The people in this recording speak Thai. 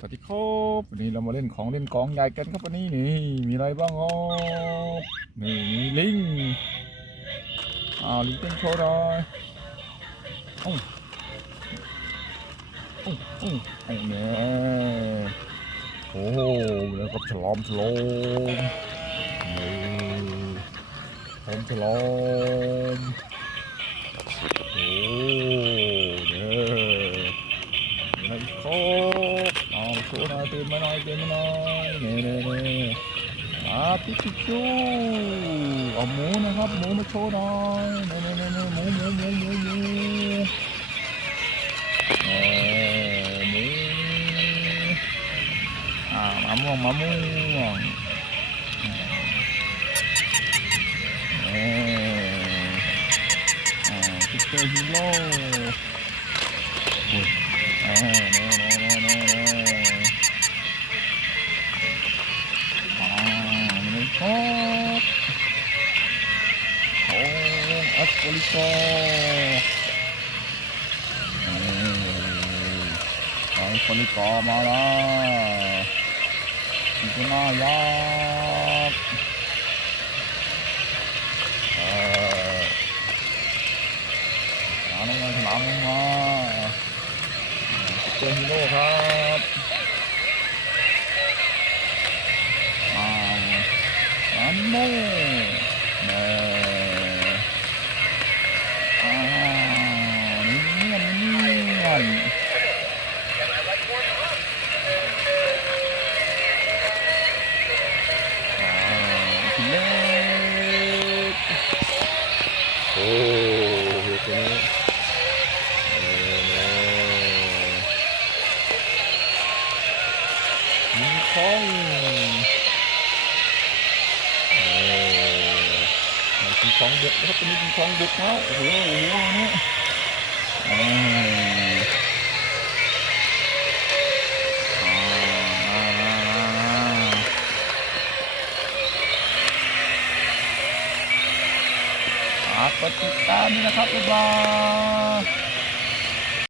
สวัสดีครับวันนี้เรามาเล่นของเล่นกองใหญ่กันครับวันนี้นี่มีอะไรบ้างครับนี่มีลิงอ้าวลิงเต้นโชว์หน่อยโอ้โอ้โอ้โอ้เนี่ยโอ้แล้วก็ฉลอมฉลอมนี่ฉลอมฉลอมโอ้ เอาโชว์หน่อยเต้นมาหน่อยเต้นมาหน่อยเน่เน่เน่มาปิกจูเอาหมูนะครับหมูมาโชว์หน่อยเน่เน่เน่เน่หมูหมูหมูหมูหมูเน่หมูอ่ามะม่วงมะม่วงเน่อ่าพิกเจอร์ฮีโร่อ่าเน่เน่เน่เน่ นี่ครับโอ้อัสโกลิโกนี่อัสโกลิโกมาแล้วอีกหน้ายักษ์เออฉลามลงมาฉลามลงมาเจอฮีโร่ครับ อันโม่เน่อ่ เป็นของเด็กนะครับตัวนี้เป็นของเด็กแล้วโอ้โหโอ้โหเนี่ยอ่าอ่าฝากกดติดตามด้วยนะครับบ๊ายบาย